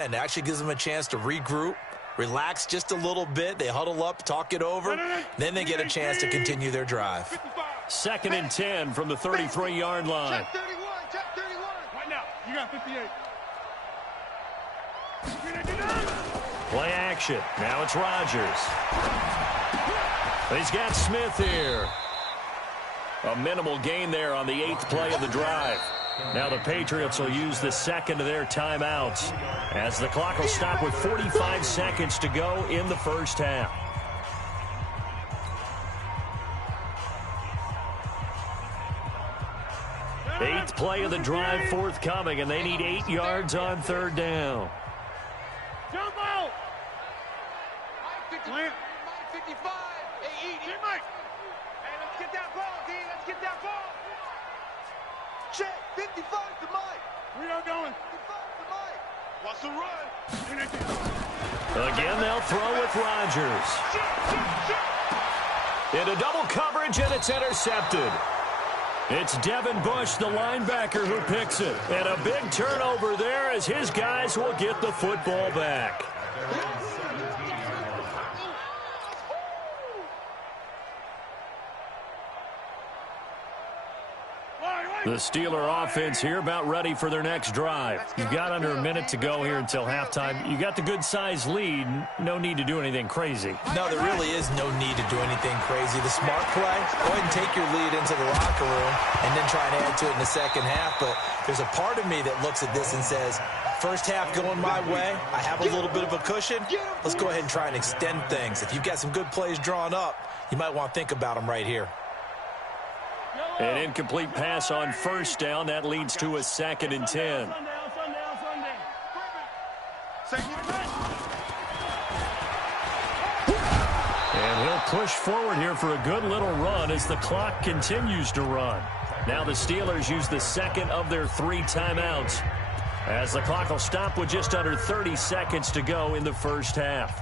And actually gives them a chance to regroup, relax just a little bit. They huddle up, talk it over. Then they get a chance to continue their drive. 2nd and 10 from the 33-yard line. Check 31. Check 31. Right now. You got 58. Play action. Now it's Rodgers. He's got Smith here. A minimal gain there on the 8th play of the drive. Now the Patriots will use the second of their timeouts as the clock will stop with 45 seconds to go in the first half. Eighth play of the drive forthcoming, and they need 8 yards on 3rd down. Jump out! 55. Hey, eat. Hey, let's get that ball, D. Let's get that ball. Check. 55 to Mike. We are going. 55 to Mike. What's the run? Again, they'll throw with Rodgers. Into double coverage, and it's intercepted. It's Devin Bush, the linebacker, who picks it. And a big turnover there as his guys will get the football back. The Steeler offense here about ready for their next drive. You've got under a minute to go here until halftime. You got the good-sized lead. No need to do anything crazy. No, there really is no need to do anything crazy. The smart play, go ahead and take your lead into the locker room and then try and add to it in the second half. But there's a part of me that looks at this and says, first half going my way, I have a little bit of a cushion. Let's go ahead and try and extend things. If you've got some good plays drawn up, you might want to think about them right here. An incomplete pass on 1st down. That leads to a 2nd and 10. And he'll push forward here for a good little run as the clock continues to run. Now the Steelers use the second of their 3 timeouts as the clock will stop with just under 30 seconds to go in the first half.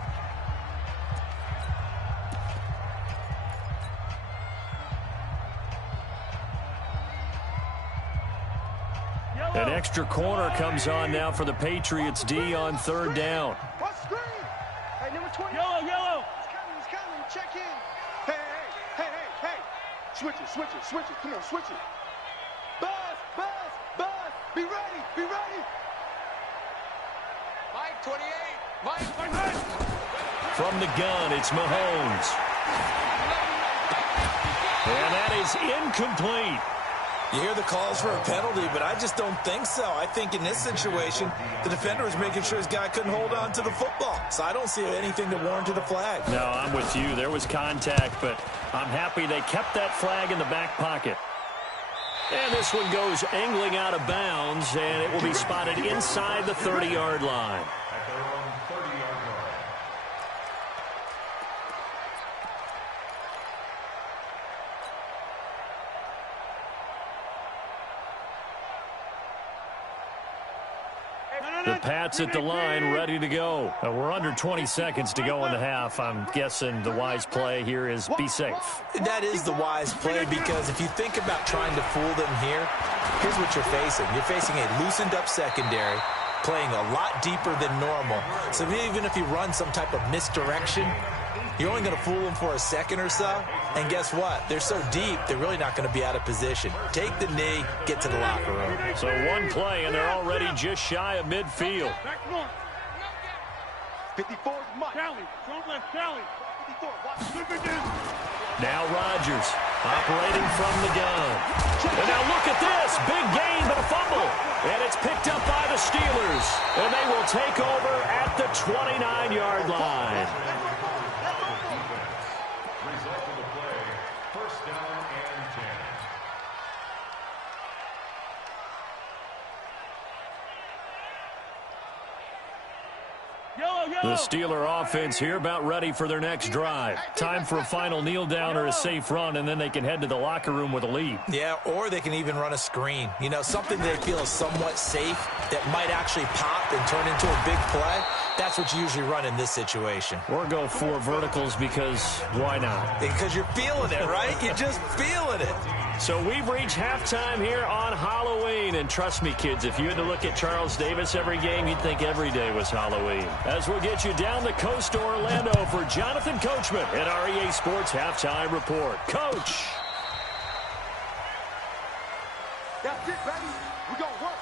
An extra corner comes on now for the Patriots D on 3rd down. Hey, number 20. Yellow. He's coming. Check in. Hey. Switch it. Come on, switch it. Buzz. Be ready. Mike, 28. Mike. From the gun, it's Mahomes. And that is incomplete. You hear the calls for a penalty, but I just don't think so. I think in this situation, the defender was making sure his guy couldn't hold on to the football. So I don't see anything that warranted a flag. No, I'm with you. There was contact, but I'm happy they kept that flag in the back pocket. And this one goes angling out of bounds, and it will be spotted inside the 30-yard line. The Pats at the line, ready to go. We're under 20 seconds to go in the half. I'm guessing the wise play here is be safe. That is the wise play, because if you think about trying to fool them here, here's what you're facing. You're facing a loosened-up secondary, playing a lot deeper than normal. So even if you run some type of misdirection, you're only going to fool them for a second or so. And guess what? They're so deep, they're really not going to be out of position. Take the knee, get to the locker room. So one play, and they're already just shy of midfield. 54 Mike. Front left, Callie. 54. Now Rodgers operating from the gun. And now look at this. Big gain, but a fumble. And it's picked up by the Steelers. And they will take over at the 29-yard line. The Steeler offense here about ready for their next drive. Time for a final kneel down or a safe run, and then they can head to the locker room with a lead. Yeah, or they can even run a screen. You know, something they feel is somewhat safe that might actually pop and turn into a big play. That's what you usually run in this situation. Or go 4 verticals because why not? Because you're feeling it, right? You're just feeling it. So we've reached halftime here on Halloween. And trust me, kids, if you had to look at Charles Davis every game, you'd think every day was Halloween. As we'll get you down the coast to Orlando for Jonathan Coachman at our EA Sports Halftime Report. Coach. That's it, baby. We're going to work.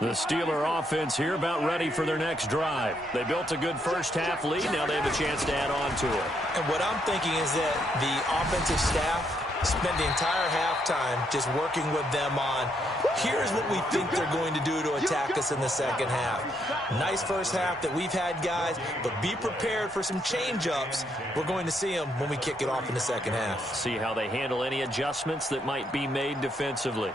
The Steeler offense here about ready for their next drive. They built a good first-half lead. Now they have a chance to add on to it. And what I'm thinking is that the offensive staff spent the entire halftime just working with them on, here's what we think they're going to do to attack us in the second half. Nice first half that we've had, guys, but be prepared for some change-ups. We're going to see them when we kick it off in the second half. See how they handle any adjustments that might be made defensively.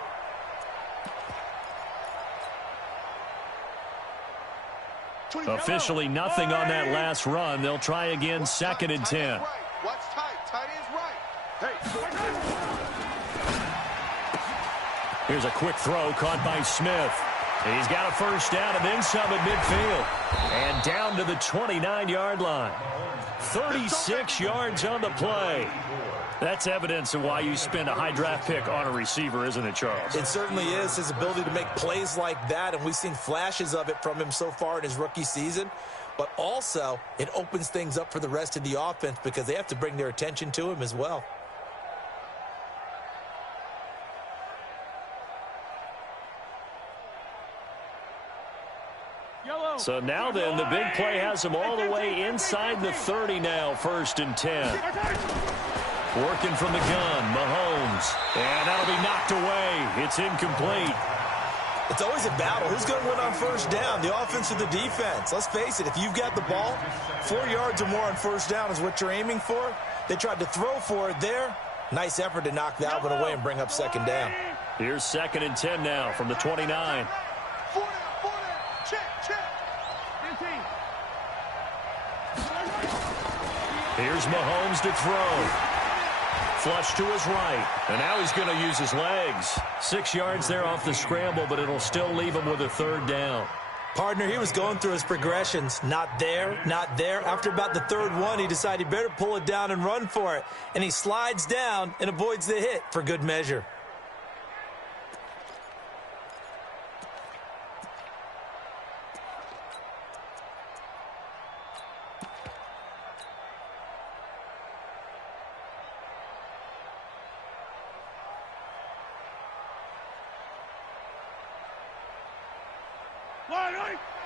Officially nothing on that last run. They'll try again, 2nd and 10. Watch tight. Tight ends right. Hey. Here's a quick throw caught by Smith. He's got a first down and then some at midfield. And down to the 29-yard line. 36 yards on the play. That's evidence of why you spend a high draft pick on a receiver, isn't it, Charles? It certainly is, his ability to make plays like that, and we've seen flashes of it from him so far in his rookie season. But also, it opens things up for the rest of the offense because they have to bring their attention to him as well. So now then, the big play has them all the way inside the 30 now, 1st and 10. Working from the gun, Mahomes. And that'll be knocked away. It's incomplete. It's always a battle. Who's going to win on first down, the offense or the defense? Let's face it, if you've got the ball, 4 yards or more on first down is what you're aiming for. They tried to throw for it there. Nice effort to knock that one away and bring up 2nd down. Here's 2nd and 10 now from the 29. 40, check. Here's Mahomes to throw. Flush to his right. And now he's going to use his legs. 6 yards there off the scramble, but it'll still leave him with a 3rd down. Partner, he was going through his progressions. Not there, not there. After about the 3rd one, he decided he better pull it down and run for it. And he slides down and avoids the hit for good measure.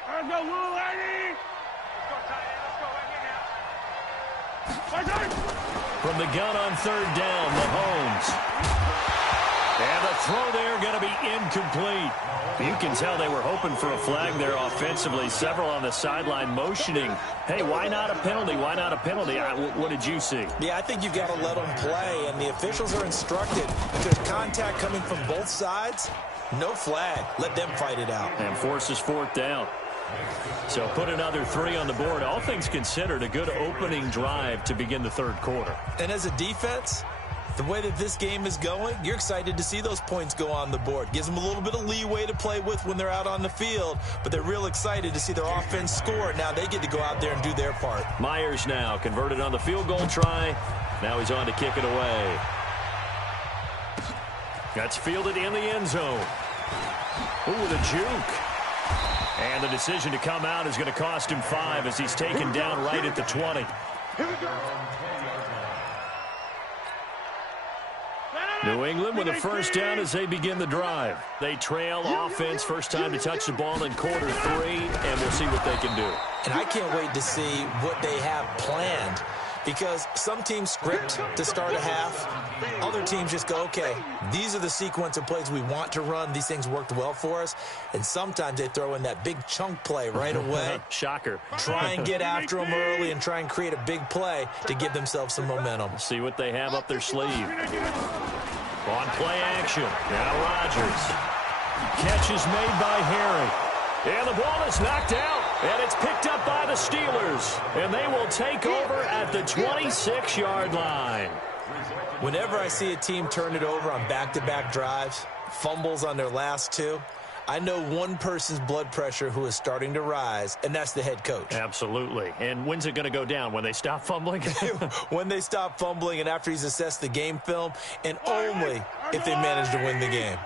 Let's go, little lady. Let's go, tight end. Let's go right here now. From the gun on 3rd down, Mahomes. And the throw there going to be incomplete. You can tell they were hoping for a flag there offensively. Several on the sideline motioning. Hey, why not a penalty? Why not a penalty? What did you see? Yeah, I think you've got to let them play, and the officials are instructed. If there's contact coming from both sides, no flag. Let them fight it out. And forces 4th down. So put another 3 on the board. All things considered, a good opening drive to begin the 3rd quarter. And as a defense, the way that this game is going, you're excited to see those points go on the board. Gives them a little bit of leeway to play with when they're out on the field, but they're real excited to see their offense score. Now they get to go out there and do their part. Myers now converted on the field goal try. Now he's on to kick it away. That's fielded in the end zone. Ooh, with a juke. And the decision to come out is going to cost him 5 as he's taken down right at the 20. New England with a first down as they begin the drive. They trail offense, first time to touch the ball in quarter 3, and we'll see what they can do. And I can't wait to see what they have planned, because some teams script to start a half. Other teams just go, okay, these are the sequence of plays we want to run. These things worked well for us. And sometimes they throw in that big chunk play right away. Shocker. Try and get after them early and try and create a big play to give themselves some momentum. See what they have up their sleeve. On play action. Now Rodgers. Catch is made by Harry. And the ball is knocked out. And it's picked up by the Steelers. And they will take over at the 26-yard line. Whenever I see a team turn it over on back-to-back drives, fumbles on their last two, I know one person's blood pressure who is starting to rise, and that's the head coach. Absolutely. And when's it going to go down? When they stop fumbling? When they stop fumbling and after he's assessed the game film, and only if they manage to win the game.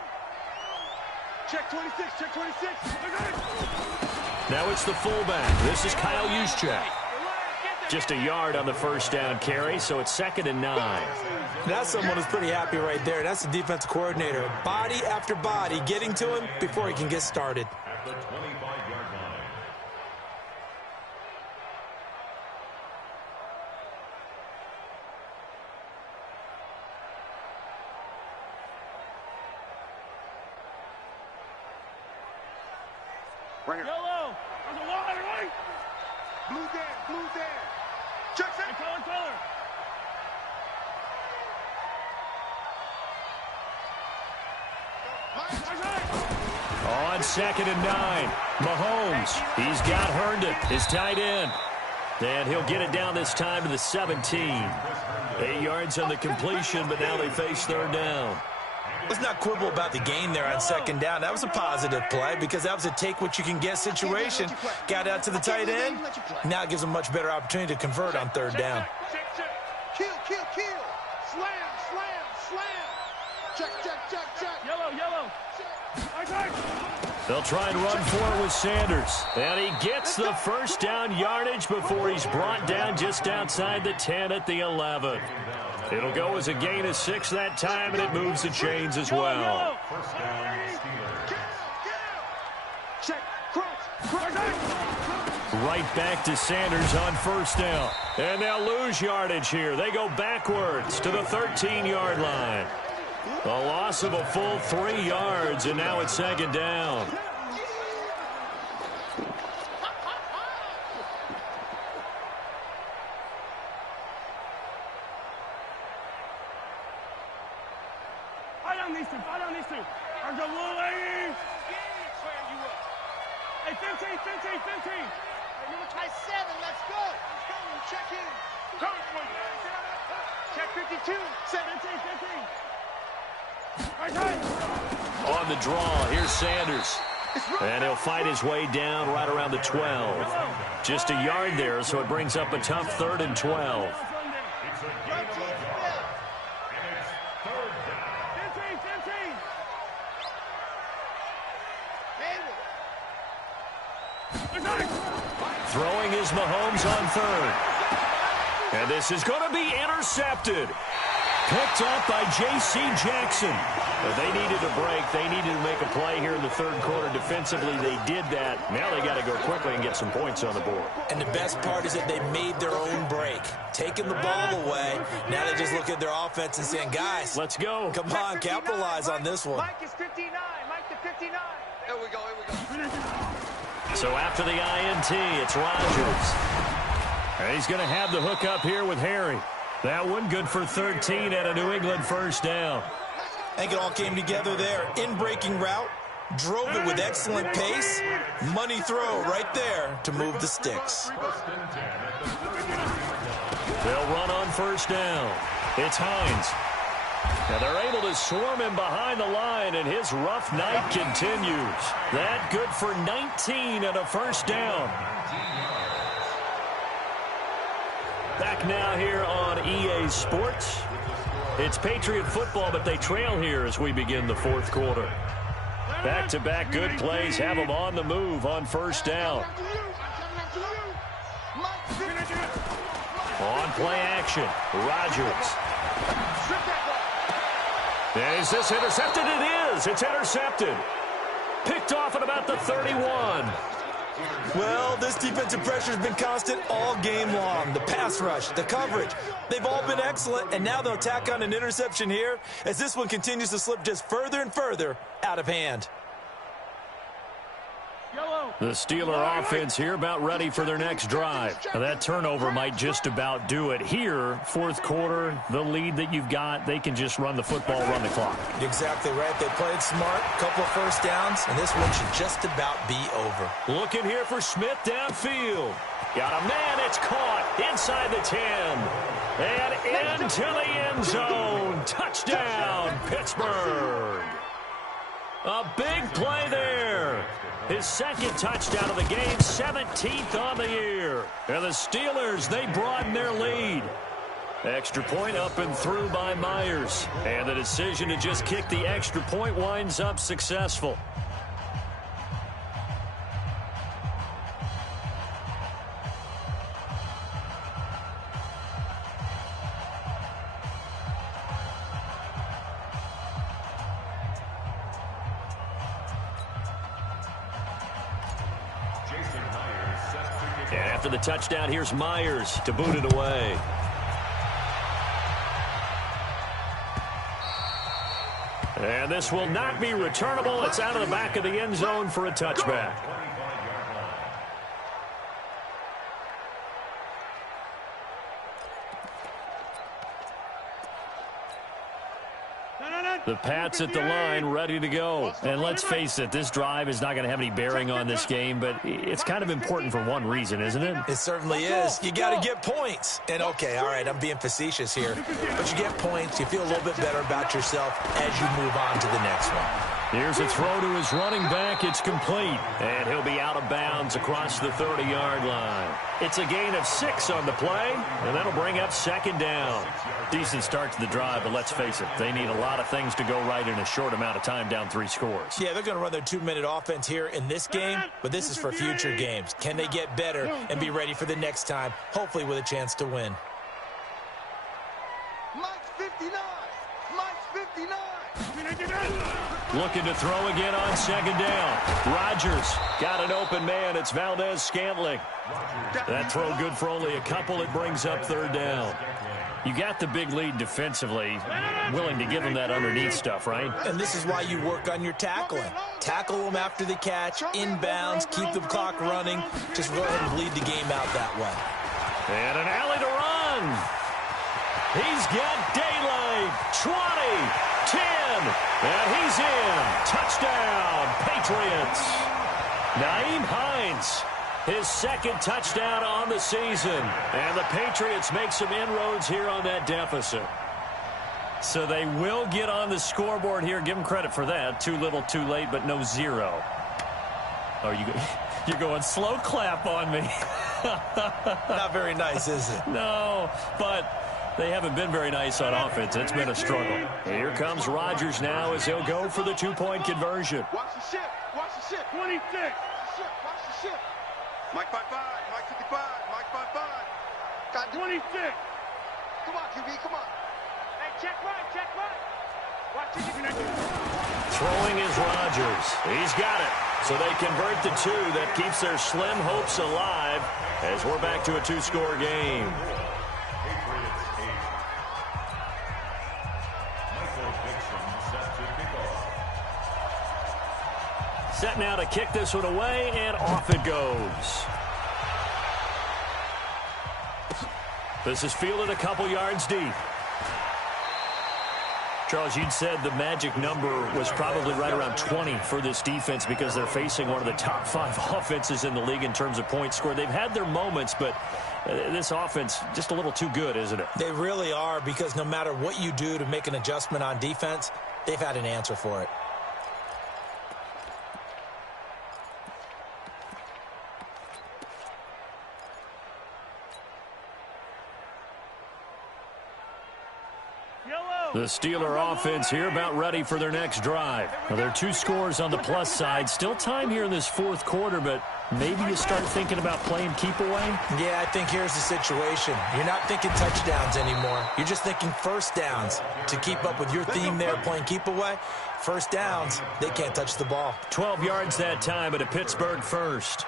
Check 26, check 26. Now it's the fullback. This is Kyle Juszczyk. Just a yard on the first down carry, so it's 2nd and 9. That's someone who's pretty happy right there. That's the defensive coordinator. Body after body getting to him before he can get started. At the 25-yard line. Right here. Yellow. There's a wide right. Blue there. Blue there. Check that. Color. On 2nd and 9, Mahomes. He's got Herndon, his tight end. And he'll get it down this time to the 17. 8 yards on the completion, but now they face 3rd down. Let's not quibble about the gain there on 2nd down. That was a positive play because that was a take-what-you-can-get situation. Got out to the tight end. Now it gives them a much better opportunity to convert on 3rd down. Kill. Slam. Check. Yellow. They'll try and run forward with Sanders. And he gets the first down yardage before he's brought down just outside the 10 at the 11. It'll go as a gain of 6 that time, and it moves the chains as well. Check. Cross. Right back to Sanders on 1st down. And they'll lose yardage here. They go backwards to the 13-yard line. A loss of a full 3 yards, and now it's 2nd down. Fight on these two. There's a little lady. Hey, 15. Hey, number 27, let's go. Check in. Check 52. 15. On the draw, here's Sanders. And he'll fight his way down right around the 12. Just a yard there, so it brings up a tough 3rd and 12. Throwing is Mahomes on 3rd. And this is going to be intercepted. Picked up by J.C. Jackson. But they needed a break. They needed to make a play here in the 3rd quarter. Defensively, they did that. Now they got to go quickly and get some points on the board. And the best part is that they made their own break. Taking the ball away. Now they just look at their offense and saying, guys, let's go. Come on, capitalize on this one. Mike is 59. Mike to 59. Here we go. So after the INT, it's Rodgers. And he's going to have the hook up here with Harry. That one good for 13 at a New England 1st down. I think it all came together there. In-breaking route, drove it with excellent pace. Money throw right there to move the sticks. They'll run on 1st down. It's Hines. Now they're able to swarm him behind the line, and his rough night continues. That good for 19 and a 1st down. Back now here on EA Sports. It's Patriot football, but they trail here as we begin the 4th quarter. Back-to-back good plays have them on the move on 1st down. On play action, Rodgers. Is this intercepted? It is. It's intercepted. Picked off at about the 31. Well, this defensive pressure has been constant all game long. The pass rush, the coverage, they've all been excellent, and now they'll tack on an interception here as this one continues to slip just further and further out of hand. The Steeler offense here about ready for their next drive. Now, that turnover might just about do it. Here, fourth quarter, the lead that you've got, they can just run the football, run the clock. Exactly right. They played smart, couple of first downs, and this one should just about be over. Looking here for Smith downfield. Got a man, it's caught inside the 10. And into the end zone. Touchdown, Pittsburgh. A big play there. His second touchdown of the game, 17th on the year. And the Steelers, they broaden their lead. Extra point up and through by Myers. And the decision to just kick the extra point winds up successful. And after the touchdown, here's Myers to boot it away. And this will not be returnable. It's out of the back of the end zone for a touchback. The Pats at the line, ready to go. And let's face it, this drive is not going to have any bearing on this game, but it's kind of important for one reason, isn't it? It certainly is. You got to get points. And, okay, all right, I'm being facetious here. But you get points, you feel a little bit better about yourself as you move on to the next one. Here's a throw to his running back. It's complete. And he'll be out of bounds across the 30-yard line. It's a gain of 6 on the play, and that'll bring up second down. Decent start to the drive, but let's face it, they need a lot of things to go right in a short amount of time, down 3 scores. Yeah, they're going to run their 2-minute offense here in this game, but this is for future games. Can they get better and be ready for the next time, hopefully with a chance to win? Mike's 59. Mike's 59. Looking to throw again on second down. Rodgers got an open man. It's Valdez-Scantling. That throw good for only a couple. It brings up third down. You got the big lead defensively, willing to give them that underneath stuff, right? And this is why you work on your tackling. Tackle them after the catch, inbounds, keep the clock running. Just go ahead and bleed the game out that way. And an alley to run. He's got daylight. 20. 10, and he's in. Touchdown, Patriots. Nyheim Hines, his second touchdown on the season. And the Patriots make some inroads here on that deficit. So they will get on the scoreboard here. Give them credit for that. Too little, too late, but no 0. Oh, you're going slow clap on me. Not very nice, is it? No, but they haven't been very nice on offense. It's been a struggle. Here comes Rodgers now as he'll go for the 2-point conversion. Watch the ship. Watch the ship. 26. Watch the ship. Mike 5-5. Mike 55. Mike 5-5. Got 26. Come on, QB. Come on. Hey, check right. Check right. Watch it. Throwing is Rodgers. He's got it. So they convert the 2. That keeps their slim hopes alive as we're back to a 2-score game. Set now to kick this one away, and off it goes. This is fielded a couple yards deep. Charles, you'd said the magic number was probably right around 20 for this defense because they're facing one of the top 5 offenses in the league in terms of points scored. They've had their moments, but this offense just a little too good, isn't it? They really are, because no matter what you do to make an adjustment on defense, they've had an answer for it. The Steeler offense here about ready for their next drive. Now, there are 2 scores on the plus side. Still time here in this fourth quarter, but maybe you start thinking about playing keep away? Yeah, I think here's the situation. You're not thinking touchdowns anymore. You're just thinking first downs. To keep up with your theme there, playing keep away, first downs, they can't touch the ball. 12 yards that time, but a Pittsburgh first.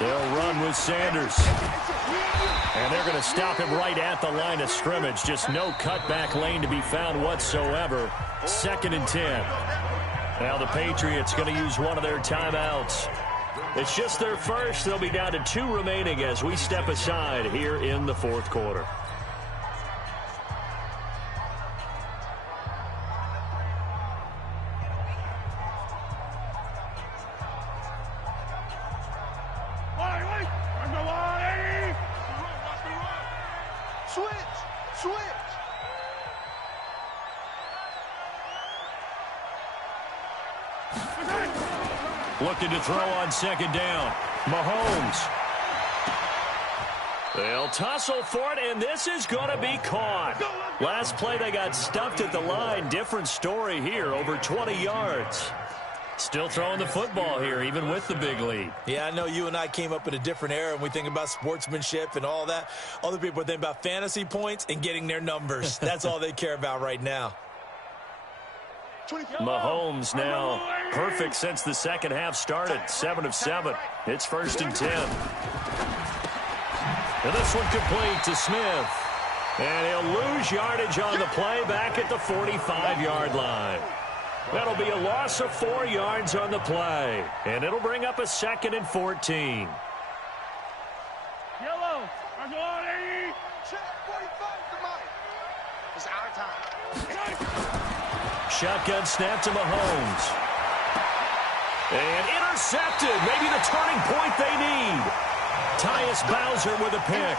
They'll run with Sanders. And they're going to stop him right at the line of scrimmage. Just no cutback lane to be found whatsoever. 2nd and 10. Now the Patriots going to use one of their timeouts. It's just their first. They'll be down to 2 remaining as we step aside here in the 4th quarter. Looking to throw on 2nd down. Mahomes. They'll tussle for it, and this is going to be caught. Last play, they got stuffed at the line. Different story here, over 20 yards. Still throwing the football here, even with the big lead. Yeah, I know you and I came up in a different era, and we think about sportsmanship and all that. Other people think about fantasy points and getting their numbers. That's all they care about right now. Mahomes now perfect since the second half started. 7 of 7. It's 1st and 10. And this one complete to Smith. And he'll lose yardage on the play back at the 45-yard line. That'll be a loss of 4 yards on the play. And it'll bring up a 2nd and 14. Yellow. Check 45 to Mike. It's our time. Shotgun snap to Mahomes. And intercepted. Maybe the turning point they need. Tyus Bowser with a pick.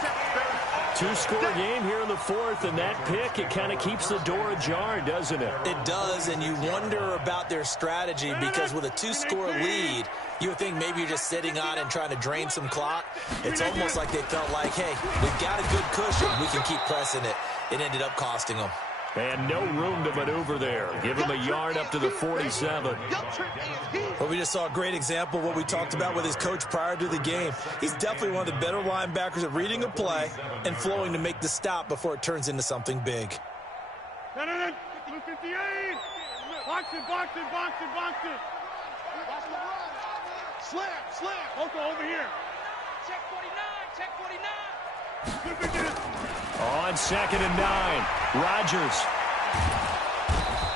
2-score game here in the 4th, and that pick, it kind of keeps the door ajar, doesn't it? It does, and you wonder about their strategy because with a 2-score lead, you would think maybe you're just sitting on and trying to drain some clock. It's almost like they felt like, hey, we've got a good cushion. We can keep pressing it. It ended up costing them. And no room to maneuver there. Give him a yard up to the 47. Well, we just saw a great example of what we talked about with his coach prior to the game. He's definitely one of the better linebackers at reading a play and flowing to make the stop before it turns into something big. 58. Box it. Slam. Okay, over here. Check 49. On 2nd and 9, Rodgers.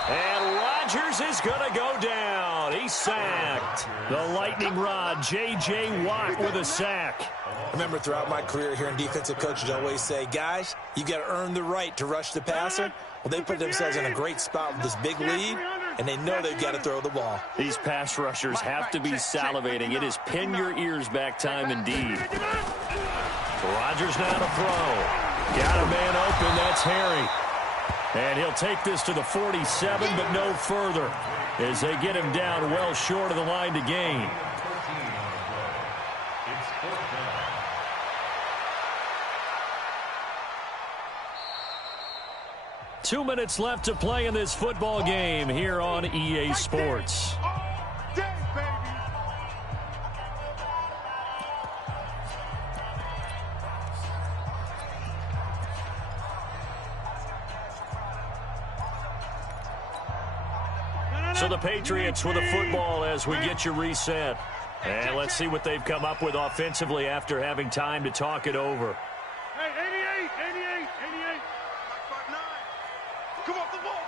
And Rodgers is going to go down. He's sacked. The lightning rod, J.J. Watt with a sack. I remember throughout my career here in defensive coaches always say, guys, you got to earn the right to rush the passer. Well, they put themselves in a great spot with this big lead, and they know they've got to throw the ball. These pass rushers have to be salivating. It is pin your ears back time indeed. Rodgers now to throw. Got a man open. That's Harry. And he'll take this to the 47, but no further as they get him down well short of the line to gain. Two minutes left to play in this football game here on EA Sports. So the Patriots with a football as we get you reset. And let's see what they've come up with offensively after having time to talk it over. Hey, 88. Come off the ball.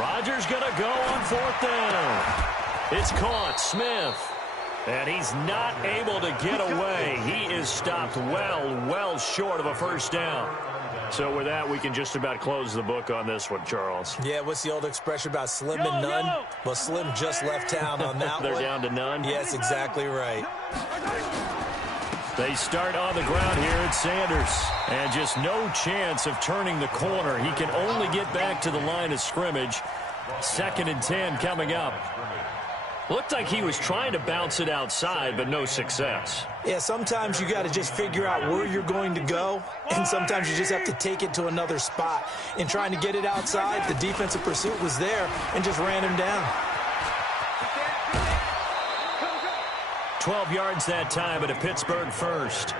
Rodgers going to go on 4th down. It's caught. Smith. And he's not able to get away. He is stopped well short of a 1st down. So with that, we can just about close the book on this one, Charles. Yeah, what's the old expression about slim and none? Well, Slim just left town on that They're one. down to none? Yes, exactly right. They start on the ground here at Sanders. And just no chance of turning the corner. He can only get back to the line of scrimmage. 2nd and 10 coming up. Looked like he was trying to bounce it outside, but no success. Yeah, sometimes you got to just figure out where you're going to go, and sometimes you just have to take it to another spot. In trying to get it outside, the defensive pursuit was there and just ran him down. 12 yards that time at a Pittsburgh first.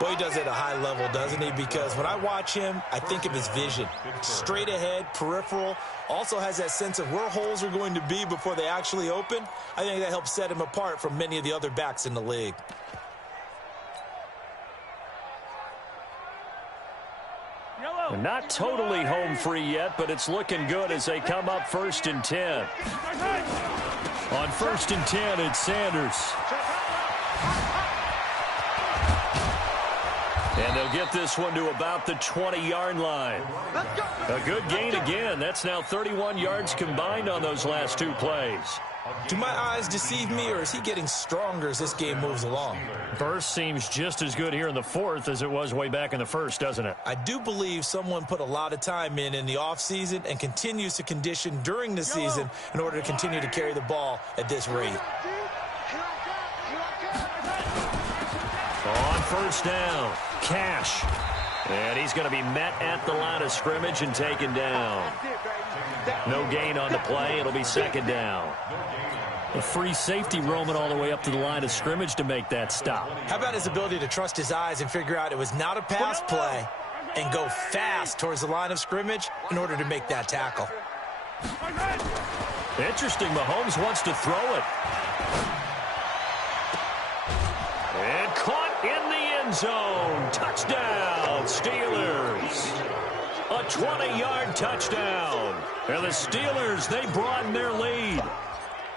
Boy, he does it at a high level, doesn't he? Because when I watch him, I think of his vision. Straight ahead, peripheral. Also has that sense of where holes are going to be before they actually open. I think that helps set him apart from many of the other backs in the league. Not totally home free yet, but it's looking good as they come up 1st and 10. On 1st and 10, it's Sanders. And they'll get this one to about the 20-yard line. A good gain again. That's now 31 yards combined on those last 2 plays. Do my eyes deceive me, or is he getting stronger as this game moves along? Burst seems just as good here in the 4th as it was way back in the 1st, doesn't it? I do believe someone put a lot of time in the offseason and continues to condition during the season in order to continue to carry the ball at this rate. On 1st down, Cash. And he's going to be met at the line of scrimmage and taken down. No gain on the play. It'll be 2nd down. A free safety roaming all the way up to the line of scrimmage to make that stop. How about his ability to trust his eyes and figure out it was not a pass play and go fast towards the line of scrimmage in order to make that tackle? Interesting. Mahomes wants to throw it. And caught in the end zone. Touchdown, Steelers. A 20-yard touchdown. And the Steelers, they broaden their lead.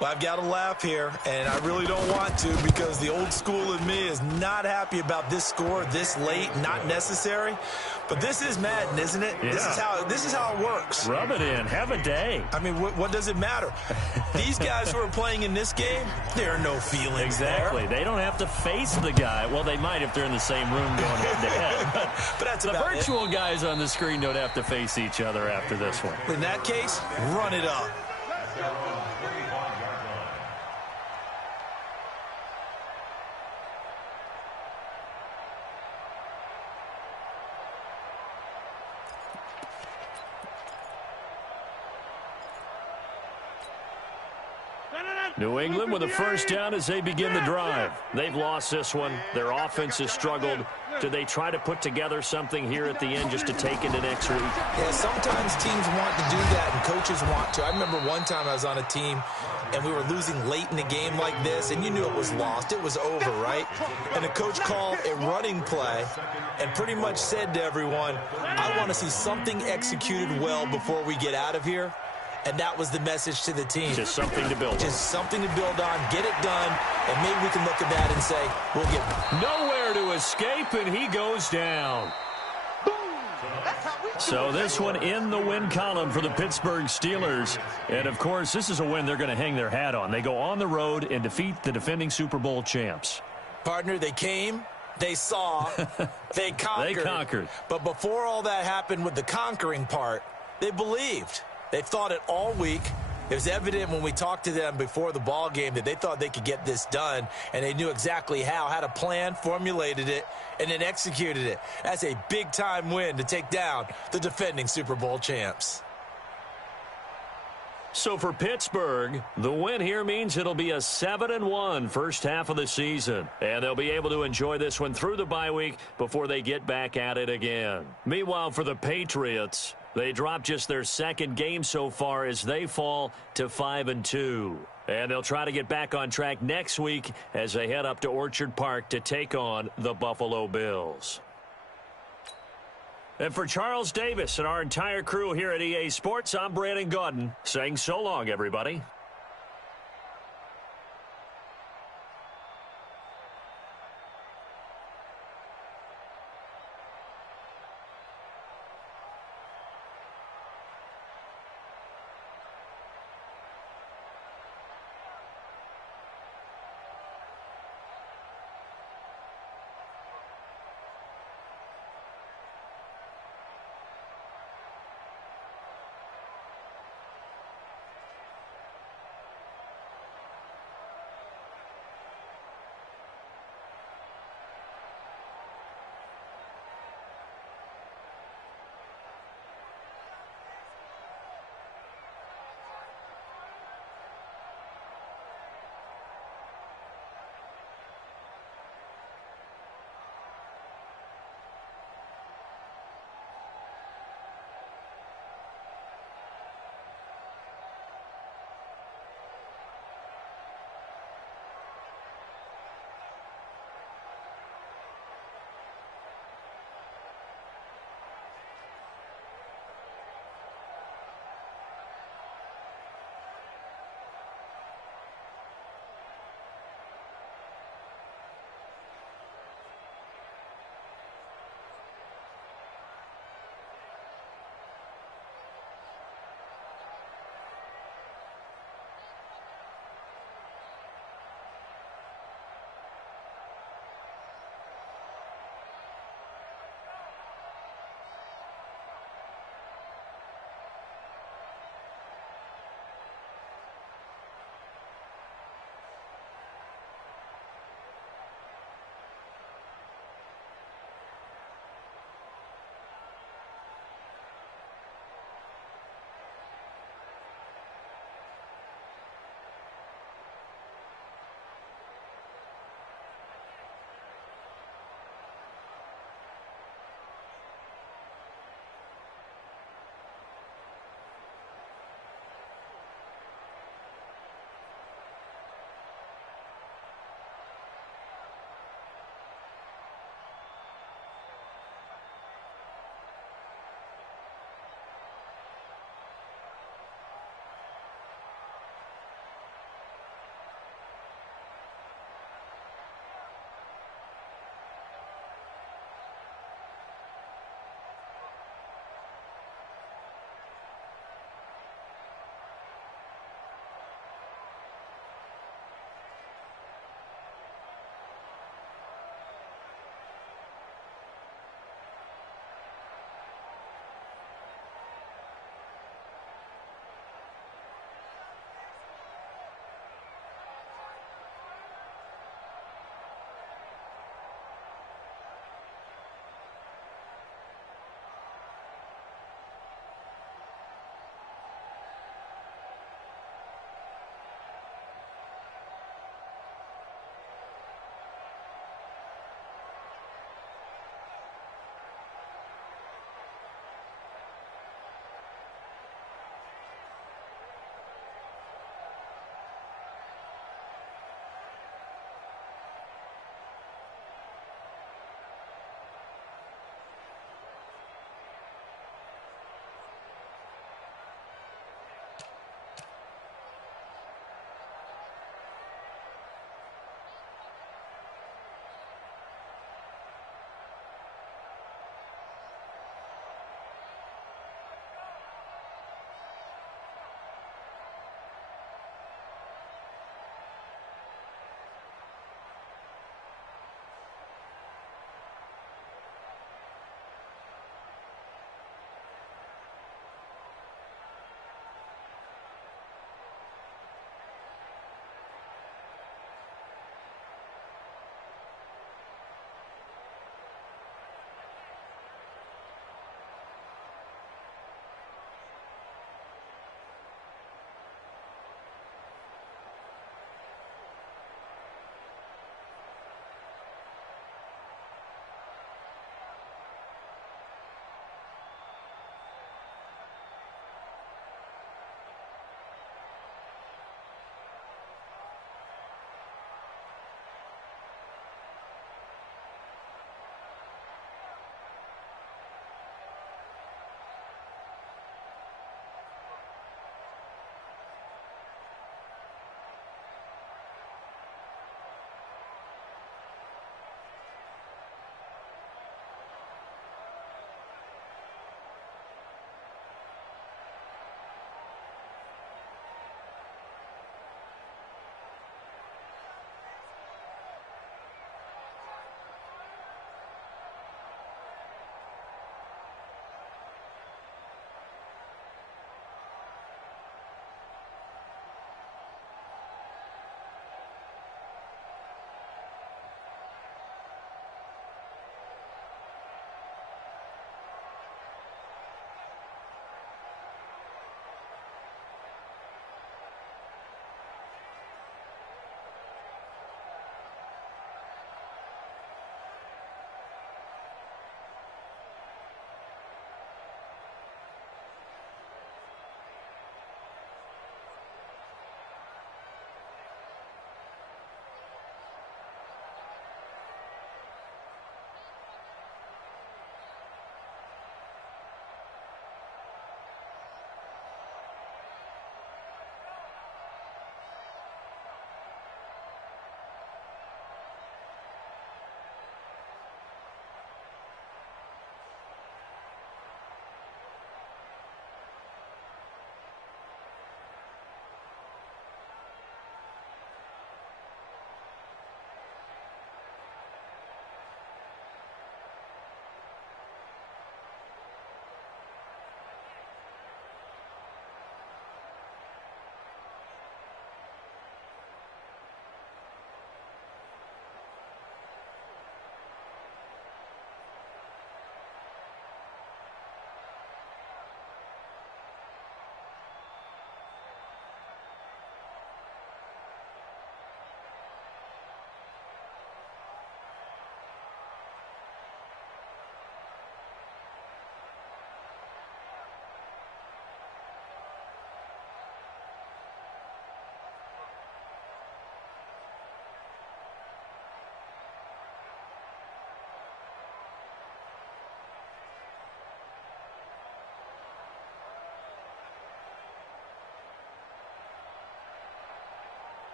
Well, I've got to laugh here, and I really don't want to because the old school in me is not happy about this score this late, not necessary. But this is Madden, isn't it? Yeah. This is how it works. Rub it in. Have a day. I mean, what does it matter? These guys who are playing in this game, there are no feelings Exactly. there. They don't have to face the guy. Well, they might if they're in the same room going head-to-head. But that's The about virtual guys on the screen don't have to face each other after this one. In that case, run it up. New England with a 1st down as they begin the drive. They've lost this one. Their offense has struggled. Do they try to put together something here at the end just to take into next week? Yeah, sometimes teams want to do that and coaches want to. I remember one time I was on a team and we were losing late in the game like this, and you knew it was lost. It was over, right? And the coach called a running play and pretty much said to everyone, I want to see something executed well before we get out of here. And that was the message to the team. Just something to build on. Just something to build on, get it done, and maybe we can look at that and say, we'll get nowhere to escape, and he goes down. So this one in the win column for the Pittsburgh Steelers. And, of course, this is a win they're going to hang their hat on. They go on the road and defeat the defending Super Bowl champs. Partner, they came, they saw, they conquered. They conquered. But before all that happened with the conquering part, they believed. They thought it all week. It was evident when we talked to them before the ball game that they thought they could get this done, and they knew exactly how, had a plan, formulated it, and then executed it. That's a big-time win to take down the defending Super Bowl champs. So for Pittsburgh, the win here means it'll be a 7-1 first half of the season. And they'll be able to enjoy this one through the bye week before they get back at it again. Meanwhile, for the Patriots, they dropped just their 2nd game so far as they fall to 5-2. And they'll try to get back on track next week as they head up to Orchard Park to take on the Buffalo Bills. And for Charles Davis and our entire crew here at EA Sports, I'm Brandon Gaudin saying so long, everybody.